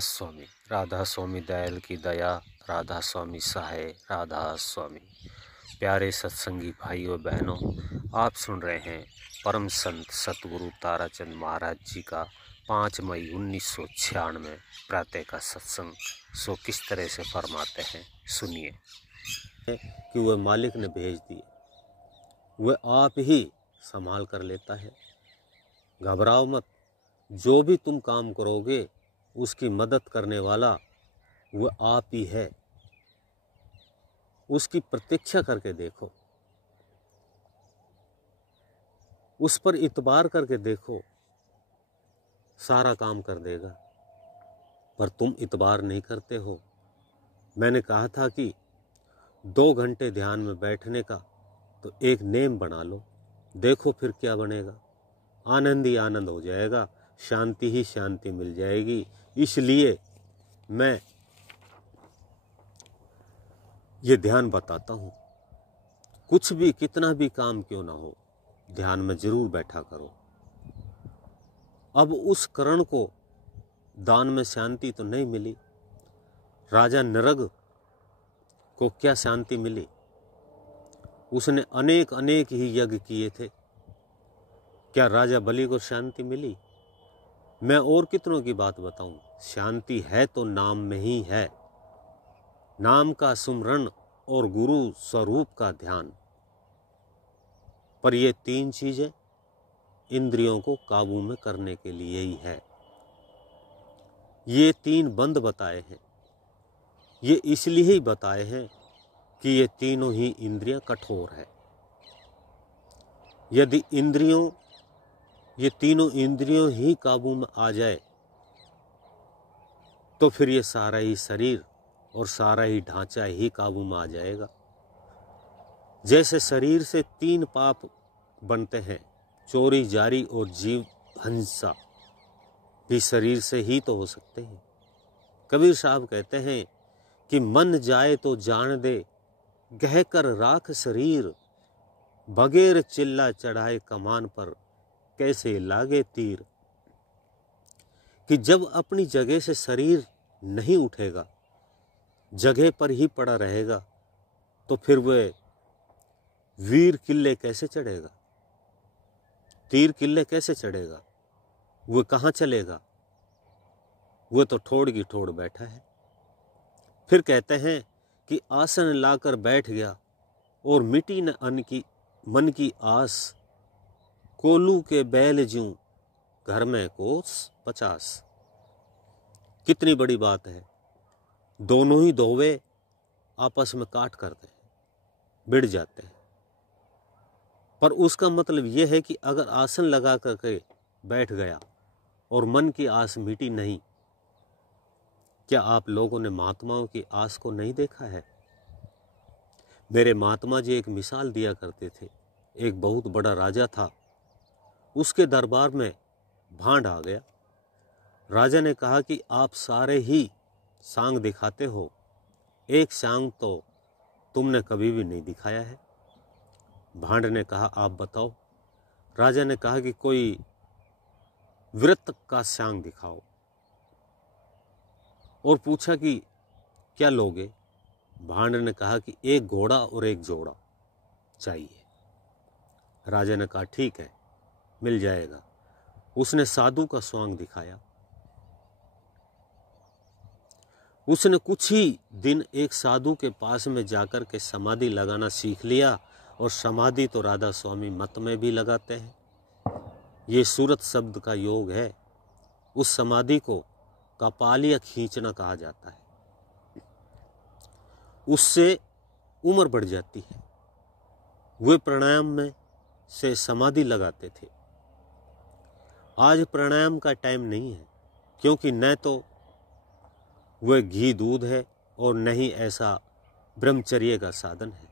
स्वामी, राधा स्वामी दयाल की दया, राधा स्वामी सहाय, राधा स्वामी। प्यारे सत्संगी भाइयों बहनों, आप सुन रहे हैं परम संत सतगुरु ताराचंद महाराज जी का 5 मई 1996 प्रातः का सत्संग। सो किस तरह से फरमाते हैं, सुनिए। कि वह मालिक ने भेज दिए, वह आप ही संभाल कर लेता है। घबराओ मत, जो भी तुम काम करोगे उसकी मदद करने वाला वह आप ही है। उसकी प्रतीक्षा करके देखो, उस पर इतबार करके देखो, सारा काम कर देगा। पर तुम इतबार नहीं करते हो। मैंने कहा था कि 2 घंटे ध्यान में बैठने का तो एक नेम बना लो, देखो फिर क्या बनेगा। आनंद ही आनंद हो जाएगा, शांति ही शांति मिल जाएगी। इसलिए मैं ये ध्यान बताता हूँ। कुछ भी, कितना भी काम क्यों ना हो, ध्यान में जरूर बैठा करो। अब उस करण को दान में शांति तो नहीं मिली। राजा नरग को क्या शांति मिली? उसने अनेक अनेक ही यज्ञ किए थे। क्या राजा बलि को शांति मिली? मैं और कितनों की बात बताऊं। शांति है तो नाम में ही है। नाम का सुमरन और गुरु स्वरूप का ध्यान। पर ये 3 चीजें इंद्रियों को काबू में करने के लिए ही है। ये 3 बंद बताए हैं। ये इसलिए ही बताए हैं कि ये तीनों ही इंद्रियां कठोर है। यदि ये तीनों इंद्रियों ही काबू में आ जाए तो फिर ये सारा ही शरीर और सारा ही ढांचा ही काबू में आ जाएगा। जैसे शरीर से 3 पाप बनते हैं, चोरी, जारी और जीव हिंसा, भी शरीर से ही तो हो सकते हैं। कबीर साहब कहते हैं कि मन जाए तो जान दे, गह कर राख शरीर, बगैर चिल्ला चढ़ाए कमान पर कैसे लागे तीर। कि जब अपनी जगह से शरीर नहीं उठेगा, जगह पर ही पड़ा रहेगा, तो फिर वह वीर किले कैसे चढ़ेगा, तीर किले कैसे चढ़ेगा, वह कहाँ चलेगा? वह तो ठोड़ की ठोड़ बैठा है। फिर कहते हैं कि आसन लाकर बैठ गया और मिटी न मन की आस, कोलू के बैल ज्यों घर में कोस 50। कितनी बड़ी बात है। दोनों ही दोवे आपस में काट करते हैं, भिड़ जाते हैं। पर उसका मतलब यह है कि अगर आसन लगा करके बैठ गया और मन की आस मिटी नहीं, क्या आप लोगों ने महात्माओं की आस को नहीं देखा है? मेरे महात्मा जी एक मिसाल दिया करते थे। एक बहुत बड़ा राजा था, उसके दरबार में भांड आ गया। राजा ने कहा कि आप सारे ही सांग दिखाते हो, एक सांग तो तुमने कभी भी नहीं दिखाया है। भांड ने कहा आप बताओ। राजा ने कहा कि कोई वृत्त का सांग दिखाओ, और पूछा कि क्या लोगे? भांड ने कहा कि एक घोड़ा और एक जोड़ा चाहिए। राजा ने कहा ठीक है, मिल जाएगा। उसने साधु का स्वांग दिखाया। उसने कुछ ही दिन एक साधु के पास में जाकर के समाधि लगाना सीख लिया, और समाधि तो राधा स्वामी मत में भी लगाते हैं। ये सूरत शब्द का योग है। उस समाधि को कपालिया खींचना कहा जाता है। उससे उम्र बढ़ जाती है। वे प्राणायाम में से समाधि लगाते थे। आज प्राणायाम का टाइम नहीं है, क्योंकि न तो वह घी दूध है और न ही ऐसा ब्रह्मचर्य का साधन है।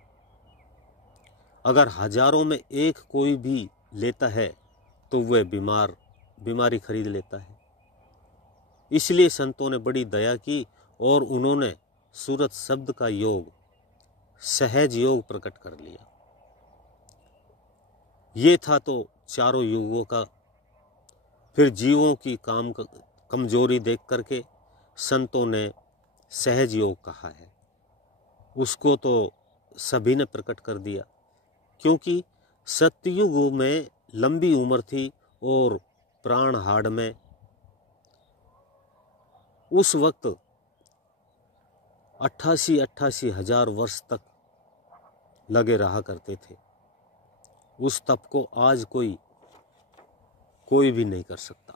अगर हजारों में एक कोई भी लेता है तो वह बीमारी खरीद लेता है। इसलिए संतों ने बड़ी दया की और उन्होंने सूरत शब्द का योग, सहज योग प्रकट कर लिया। ये था तो चारों युगों का। फिर जीवों की कमजोरी देख करके संतों ने सहज योग कहा है, उसको तो सभी ने प्रकट कर दिया। क्योंकि सतयुग में लंबी उम्र थी और प्राण हाड़ में उस वक्त 88 हजार वर्ष तक लगे रहा करते थे। उस तप को आज कोई भी नहीं कर सकता।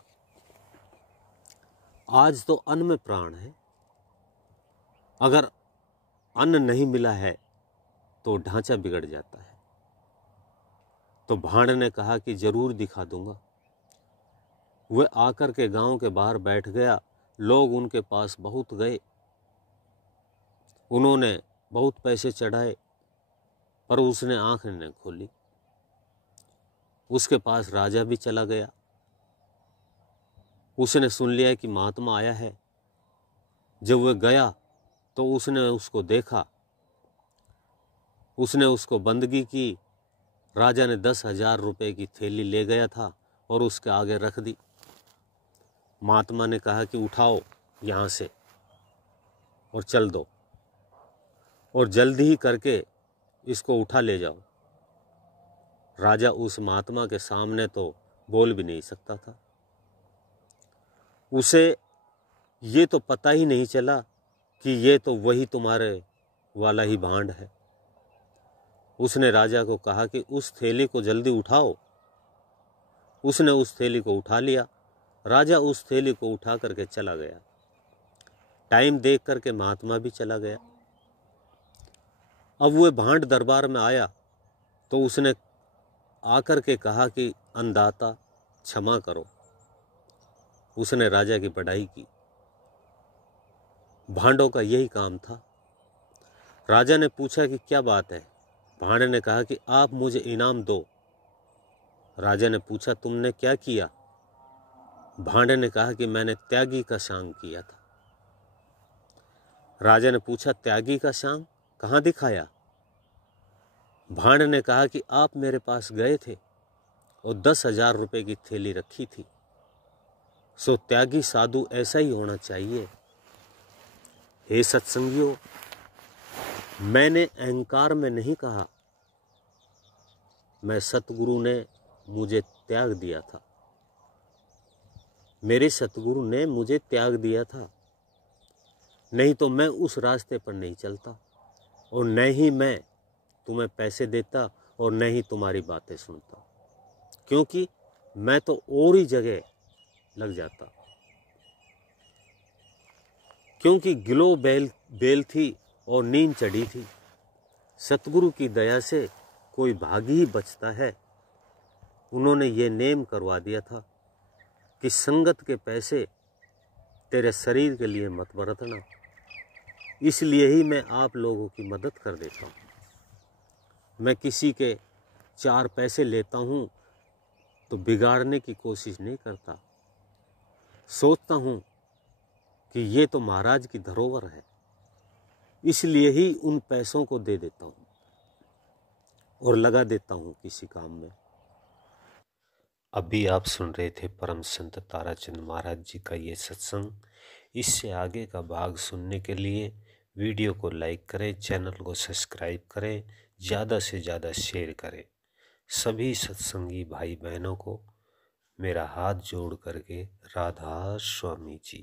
आज तो अन्न में प्राण है। अगर अन्न नहीं मिला है तो ढांचा बिगड़ जाता है। तो भांड ने कहा कि जरूर दिखा दूंगा। वह आकर के गांव के बाहर बैठ गया। लोग उनके पास बहुत गए, उन्होंने बहुत पैसे चढ़ाए, पर उसने आंख नहीं खोली। उसके पास राजा भी चला गया। उसने सुन लिया कि महात्मा आया है। जब वह गया तो उसने उसको देखा, उसने उसको बंदगी की। राजा ने 10,000 रुपए की थैली ले गया था और उसके आगे रख दी। महात्मा ने कहा कि उठाओ यहाँ से और चल दो, और जल्दी ही करके इसको उठा ले जाओ। राजा उस महात्मा के सामने तो बोल भी नहीं सकता था। उसे ये तो पता ही नहीं चला कि ये तो वही तुम्हारे वाला ही भांड है। उसने राजा को कहा कि उस थैली को जल्दी उठाओ। उसने उस थैली को उठा लिया। राजा उस थैली को उठा करके चला गया। टाइम देख करके महात्मा भी चला गया। अब वह भांड दरबार में आया तो उसने आकर के कहा कि अन्नदाता क्षमा करो। उसने राजा की बड़ाई की। भांडों का यही काम था। राजा ने पूछा कि क्या बात है। भांड ने कहा कि आप मुझे इनाम दो। राजा ने पूछा तुमने क्या किया। भांड ने कहा कि मैंने त्यागी का सांग किया था। राजा ने पूछा त्यागी का सांग कहाँ दिखाया। भांड ने कहा कि आप मेरे पास गए थे और 10,000 रुपए की थैली रखी थी। सो त्यागी साधु ऐसा ही होना चाहिए। हे सत्संगियों, मैंने अहंकार में नहीं कहा, मैं सतगुरु ने मुझे त्याग दिया था। मेरे सतगुरु ने मुझे त्याग दिया था, नहीं तो मैं उस रास्ते पर नहीं चलता, और न ही मैं तुम्हें पैसे देता और न ही तुम्हारी बातें सुनता, क्योंकि मैं तो और ही जगह लग जाता। क्योंकि गिलो बेल थी और नींद चढ़ी थी। सतगुरु की दया से कोई भागी ही बचता है। उन्होंने ये नेम करवा दिया था कि संगत के पैसे तेरे शरीर के लिए मत बरतना। इसलिए ही मैं आप लोगों की मदद कर देता हूँ। मैं किसी के 4 पैसे लेता हूँ तो बिगाड़ने की कोशिश नहीं करता। सोचता हूँ कि ये तो महाराज की धरोहर है, इसलिए ही उन पैसों को दे देता हूँ और लगा देता हूँ किसी काम में। अभी आप सुन रहे थे परम संत ताराचंद महाराज जी का ये सत्संग। इससे आगे का भाग सुनने के लिए वीडियो को लाइक करें, चैनल को सब्सक्राइब करें, ज़्यादा से ज़्यादा शेयर करें। सभी सत्संगी भाई बहनों को मेरा हाथ जोड़ करके राधा स्वामी जी।